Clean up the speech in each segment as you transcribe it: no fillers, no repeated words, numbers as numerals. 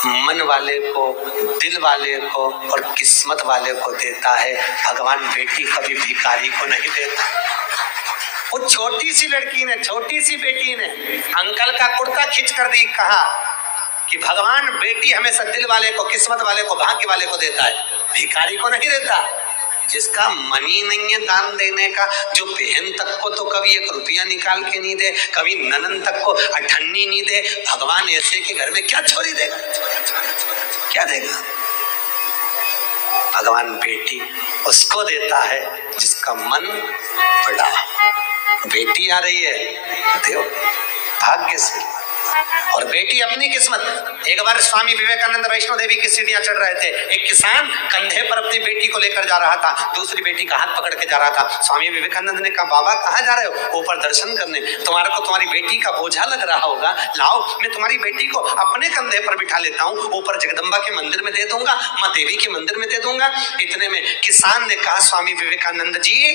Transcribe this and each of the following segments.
मन वाले को, दिल वाले को और किस्मत वाले को देता है। भगवान बेटी कभी भिखारी को नहीं देता। वो छोटी सी लड़की ने, छोटी सी बेटी ने अंकल का कुर्ता खींच कर दी, कहा कि भगवान बेटी हमेशा दिल वाले को, किस्मत वाले को, भाग्य वाले को देता है, भिखारी को नहीं देता। जिसका मन ही नहीं है दान देने का, जो बहन तक को तो कभी 1 रुपया निकाल के नहीं दे, कभी ननन तक को अठन्नी नहीं दे, भगवान ऐसे के घर में क्या छोरी देगा, क्या देगा? भगवान बेटी उसको देता है जिसका मन बड़ा। बेटी आ रही है, देव भाग्य से, और बेटी अपनी किस्मत। एक बार स्वामी विवेकानंद वैष्णो देवी की सीढ़ियां चढ़ रहे थे, एक किसान कंधे पर अपनी बेटी को लेकर जा रहा था, दूसरी बेटी का हाथ पकड़ के जा रहा था। स्वामी विवेकानंद ने कहा, बाबा कहाँ जा रहे हो? ऊपर दर्शन करने। तुम्हारे को तुम्हारी बेटी का बोझा लग रहा होगा, लाओ मैं तुम्हारी बेटी को अपने कंधे पर बिठा लेता हूँ, ऊपर जगदम्बा के मंदिर में दे दूंगा, माँ देवी के मंदिर में दे दूंगा। इतने में किसान ने कहा, स्वामी विवेकानंद जी,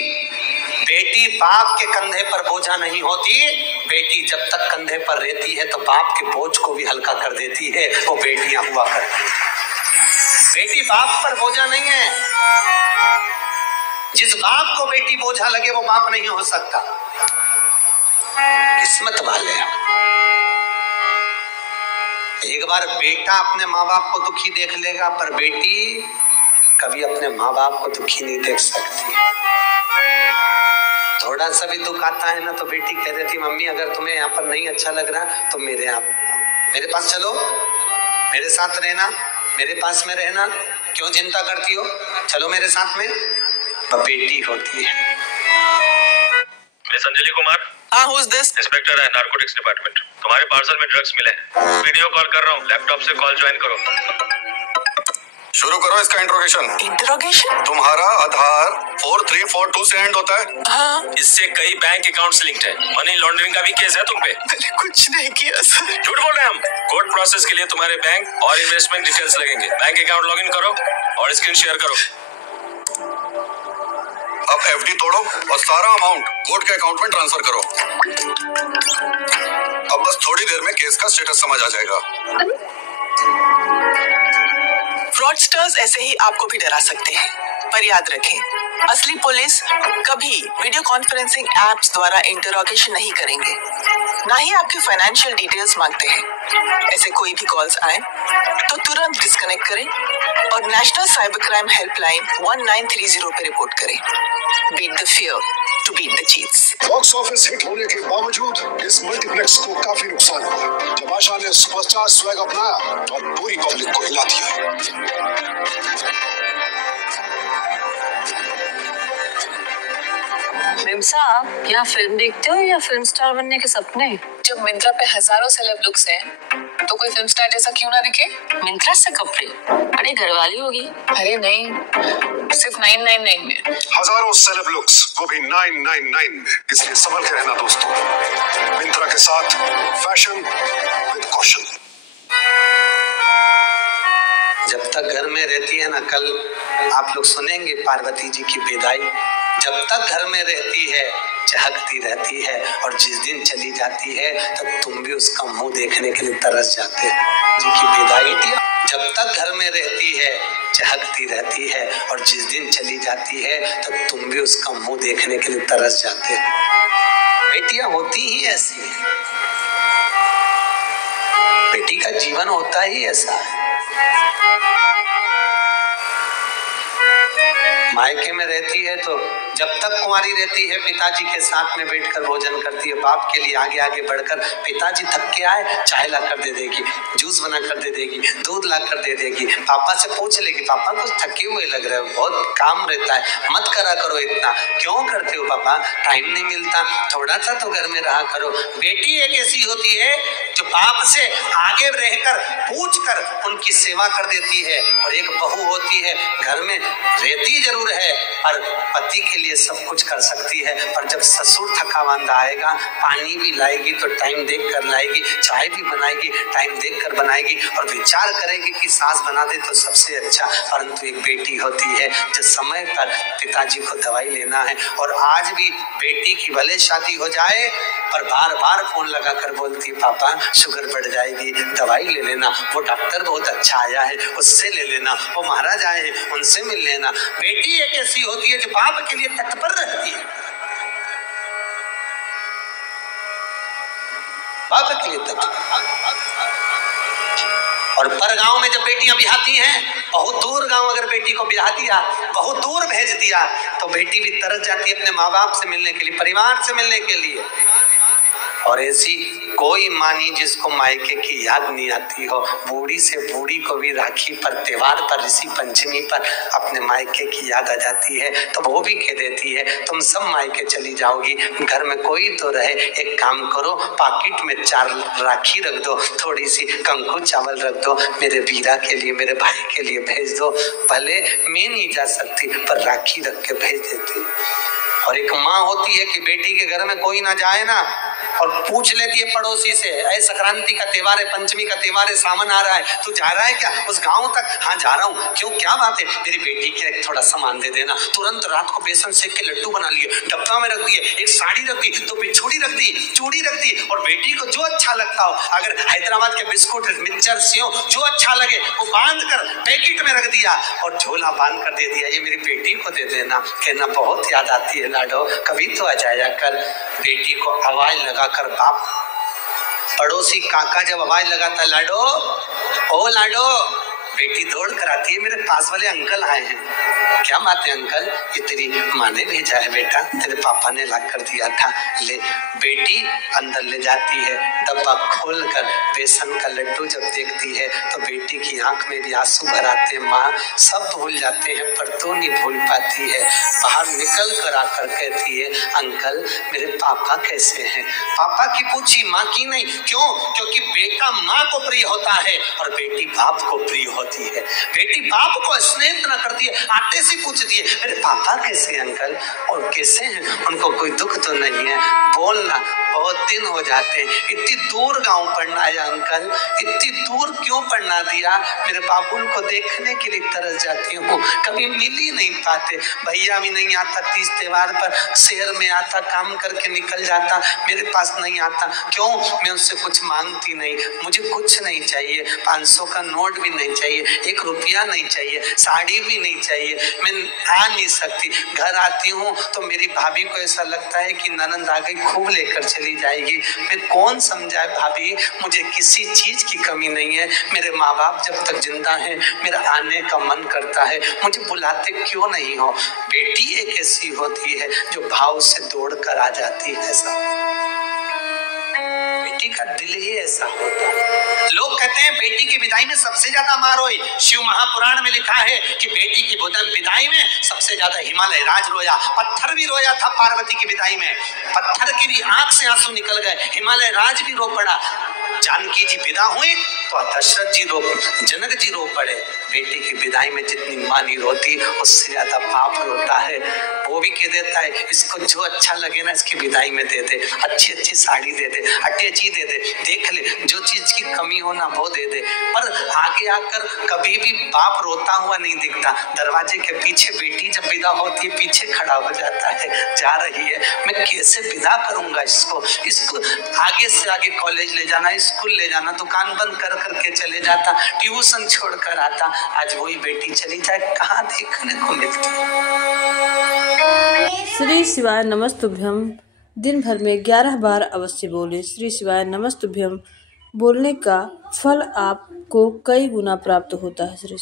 बेटी बाप के कंधे पर बोझा नहीं होती, बेटी जब तक कंधे पर रहती है तो बाप के बोझ को भी हल्का कर देती है, वो बेटियां हुआ करती हैं। बेटी बाप पर बोझा नहीं है। जिस बाप को बेटी बोझा लगे वो बाप नहीं हो सकता। किस्मत वाले हैं। एक बार बेटा अपने माँ बाप को दुखी देख लेगा, पर बेटी कभी अपने माँ बाप को दुखी नहीं देख सकती। थोड़ा सा भी दुख आता है ना तो बेटी कह देती, मम्मी अगर तुम्हें यहाँ पर नहीं अच्छा लग रहा तो मेरे पास चलो, मेरे साथ रहना, मेरे पास में रहना, क्यों चिंता करती हो, चलो मेरे साथ में। बेटी होती है। मिस अंजलि कुमार। हाँ, who's this? इंस्पेक्टर है नारकोटिक्स डिपार्टमेंट। तुम्हारे पार्सल में ड्रग्स मिले हैं। वीडियो कॉल कर रहा हूँ, लैपटॉप से कॉल ज्वाइन करो। शुरू करो इसका इंट्रोगेशन। इंट्रोगेशन? तुम्हारा आधार 4342 से एंड होता है। हाँ। इससे कई बैंक अकाउंट्स लिंक्ड है। मनी लॉन्ड्रिंग का भी केस है तुम पे। मैंने कुछ नहीं किया सर। झूठ बोल रहे हैं हम। कोर्ट प्रोसेस के लिए तुम्हारे बैंक और इन्वेस्टमेंट डिटेल्स लगेंगे। बैंक अकाउंट लॉगिन करो और स्क्रीन शेयर करो। अब एफडी तोड़ो और सारा अमाउंट कोर्ट के अकाउंट में ट्रांसफर करो। अब बस थोड़ी देर में केस का स्टेटस समझ आ जाएगा। फ्रॉडस्टर्स ऐसे ही आपको भी डरा सकते हैं, पर याद रखें, असली पुलिस कभी वीडियो कॉन्फ्रेंसिंग एप्स द्वारा इंटरोगेशन नहीं करेंगे, ना ही आपके फाइनेंशियल डिटेल्स मांगते हैं। ऐसे कोई भी कॉल्स आए तो तुरंत डिस्कनेक्ट करें और नेशनल साइबर क्राइम हेल्पलाइन 1930 पे रिपोर्ट करें। Beat the fear to beat the cheats. Box office hit होने के बावजूद इस मल्टीप्लेक्स को काफी नुकसान हुआ जब आशा ने सुपरस्टार स्वैग अपनाया और पूरी पब्लिक को हिला दिया। मैम साहब, यहाँ फिल्म देखते हो या फिल्म स्टार बनने के सपने? जब मिंत्रा पे हजारों सेलेब लुक्स हैं, तो कोई फिल्म स्टार जैसा क्यों ना दिखे? मिंत्रा से कपड़े? अरे घरवाली होगी। अरे नहीं, सिर्फ 999 में। हजारों सेलेब लुक्स, वो भी 999 में। इसलिए संभल के रहना दोस्तों। मिंत्रा के साथ फैशन विद कॉशन। जब तक घर में रहती है ना, कल आप लोग सुनेंगे पार्वती जी की विदाई। जब तक घर में रहती है चहकती रहती है, और जिस दिन चली जाती है तब तुम भी उसका मुंह देखने के लिए तरस जाते हो। जी की विदाई। जब तक घर में रहती है चहकती रहती है, और जिस दिन चली जाती है तब तुम भी उसका मुंह देखने के लिए तरस जाते हो। बेटियां होती ही ऐसी हैं, बेटी का जीवन होता ही ऐसा है। मायके में रहती है तो जब तक कुंवारी रहती है पिताजी के साथ में बैठकर भोजन करती है। बाप के लिए आगे आगे बढ़कर पिताजी थक के आए, चाय ला कर दे देगी, जूस बना कर दे देगी, दूध ला कर दे देगी। पापा से पूछ लेगी, पापा कुछ थके हुए लग रहे हो, बहुत काम रहता है, मत करा करो इतना। क्यों करते हो पापा? टाइम नहीं मिलता, थोड़ा सा तो घर में रहा करो। बेटी एक ऐसी होती है जो बाप से आगे रहकर पूछ कर उनकी सेवा कर देती है, और एक बहू होती है घर में रहती जरूर है पर पति के लिए सब कुछ कर सकती है। पर जब ससुर थका मांदा आएगा, पानी भी लाएगी तो टाइम देख कर लाएगी, चाय भी बनाएगी टाइम देख कर बनाएगी, और विचार करेगी कि सास बना दे तो सबसे अच्छा। परंतु एक बेटी होती है जो समय पर पिताजी को दवाई लेना है, और आज भी बेटी की भले शादी हो जाए और बार बार फोन लगा कर बोलती है पापा शुगर बढ़ जाएगी, दवाई ले लेना, वो डॉक्टर बहुत अच्छा आया है उससे ले लेना, वो महाराज आए हैं उनसे मिल लेना। बेटी एक ऐसी होती है जो बाप के लिए तत्पर रहती है, बाप के लिए तत्पर। और पर गांव में जब बेटियां ब्याहती हैं, बहुत दूर गांव अगर बेटी को ब्याह दिया, बहुत दूर भेज दिया, तो बेटी भी तरस जाती है अपने माँ बाप से मिलने के लिए, परिवार से मिलने के लिए। और ऐसी कोई माँ नहीं जिसको मायके की याद नहीं आती हो। बूढ़ी से बूढ़ी को भी राखी पर, त्योहार पर, ऋषि पंचमी पर अपने मायके की याद आ जाती है, तो वो भी कह देती है तुम सब मायके चली जाओगी, घर में कोई तो रहे, एक काम करो पॉकेट में 4 राखी रख दो, थोड़ी सी कंकु चावल रख दो, मेरे वीरा के लिए, मेरे भाई के लिए भेज दो। भले मैं नहीं जा सकती पर राखी रख के भेज देती। और एक माँ होती है कि बेटी के घर में कोई ना जाए ना, और पूछ लेती है पड़ोसी से, ऐ संक्रांति का त्योहार है, पंचमी का त्योहार है, सावन आ रहा है, तू जा रहा है क्या उस गांव तक? हाँ जा रहा हूँ। क्यों, क्या बात है? मेरी बेटी के थोड़ा सामान दे देना। तुरंत रात को बेसन सेक के लड्डू बना लिए, डब्बा में रख दिए, एक साड़ी रख दी, तो बिछुड़ी रख दी, चूड़ी रख दी, और बेटी को जो अच्छा लगता हो, अगर हैदराबाद के बिस्कुट, मिक्सचर, सेव जो अच्छा लगे वो बांध कर पैकेट में रख दिया और झोला बांध कर दे दिया, ये मेरी बेटी को दे देना। कहना बहुत याद आती है लाडो, कभी तो आ जाया कर। बेटी को आवाज लगाकर बाप, पड़ोसी काका जब आवाज लगाता लाडो, ओ लाडो, बेटी दौड़ कर आती है, मेरे पास वाले अंकल आए हैं। क्या बात है अंकल? ये तेरी माँ ने भेजा है बेटा, तेरे पापा ने ला कर दिया था, ले। बेटी अंदर ले जाती है, डब्बा खोलकर बेसन का लड्डू जब देखती है तो बेटी की आंख में भी आंसू भर आते हैं। माँ सब भूल जाते हैं पर तो नहीं भूल पाती है। बाहर निकल कर आकर कहती है अंकल मेरे पापा कैसे हैं? पापा की पूछी, माँ की नहीं। क्यों? क्योंकि बेटा माँ को प्रिय होता है और बेटी बाप को प्रिय होती है। बेटी बाप को स्नेह न करती है, आटे से पूछती है मेरे पापा कैसे अंकल? और कैसे हैं? उनको कोई दुख तो नहीं है? बोलना, बहुत दिन हो जाते हैं, इतनी दूर गांव पढ़ना आया अंकल, इतनी दूर क्यों पढ़ना दिया? मेरे बाबुल को देखने के लिए तरस जाती हूँ, कभी मिल ही नहीं पाते। भैया भी नहीं आता, तीज त्योहार पर शहर में आता, काम करके निकल जाता, मेरे पास नहीं आता। क्यों? मैं उससे कुछ मांगती नहीं, मुझे कुछ नहीं चाहिए, 500 का नोट भी नहीं चाहिए, 1 रुपया नहीं चाहिए, साड़ी भी नहीं चाहिए, मैं आ नहीं सकती। घर आती हूँ तो मेरी भाभी को ऐसा लगता है कि ननंद आ गई, खूब लेकर चली जाएगी। मैं कौन समझाए भाभी, मुझे किसी चीज की कमी नहीं है। मेरे माँ बाप जब तक जिंदा हैं मेरा आने का मन करता है, मुझे बुलाते क्यों नहीं हो? बेटी एक ऐसी होती है जो भाव से दौड़ कर आ जाती है। बेटी का दिल ही ऐसा होता है। लोग कहते हैं बेटी की विदाई में सबसे ज्यादा मार हुई। शिव महापुराण में लिखा है कि बेटी की विदाई में सबसे ज्यादा हिमालय राज रोया, पत्थर भी रोया था पार्वती की विदाई में, पत्थर की भी आंख से आंसू निकल गए, हिमालय राज भी रो पड़ा। जानकी जी विदा हुए तो दशरथ जी रो, जनक जी रो पड़े। बेटी की विदाई में जितनी मां नहीं रोती उससे ज्यादा बाप रोता है। वो भी कह देता है इसको जो अच्छा लगे ना इसकी विदाई में दे दे, अच्छी अच्छी साड़ी दे दे, अटैची दे दे, देख ले, जो चीज की कमी हो ना वो दे दे। पर आगे आकर कभी भी बाप रोता हुआ नहीं दिखता। दरवाजे के पीछे बेटी जब विदा होती है पीछे खड़ा हो जाता है, जा रही है, मैं कैसे विदा करूंगा इसको आगे से आगे कॉलेज ले जाना, स्कूल ले जाना, दुकान बंद कर करके चले जाता, ट्यूशन छोड़ कर आता। आज वही बेटी चली जाए, कहाँ देखने को मिलती है। श्री शिवाय नमस्तुभ्यम। दिन भर में 11 बार अवश्य बोले श्री शिवाय नमस्तुभ्यम। बोलने का फल आपको कई गुना प्राप्त होता है। श्री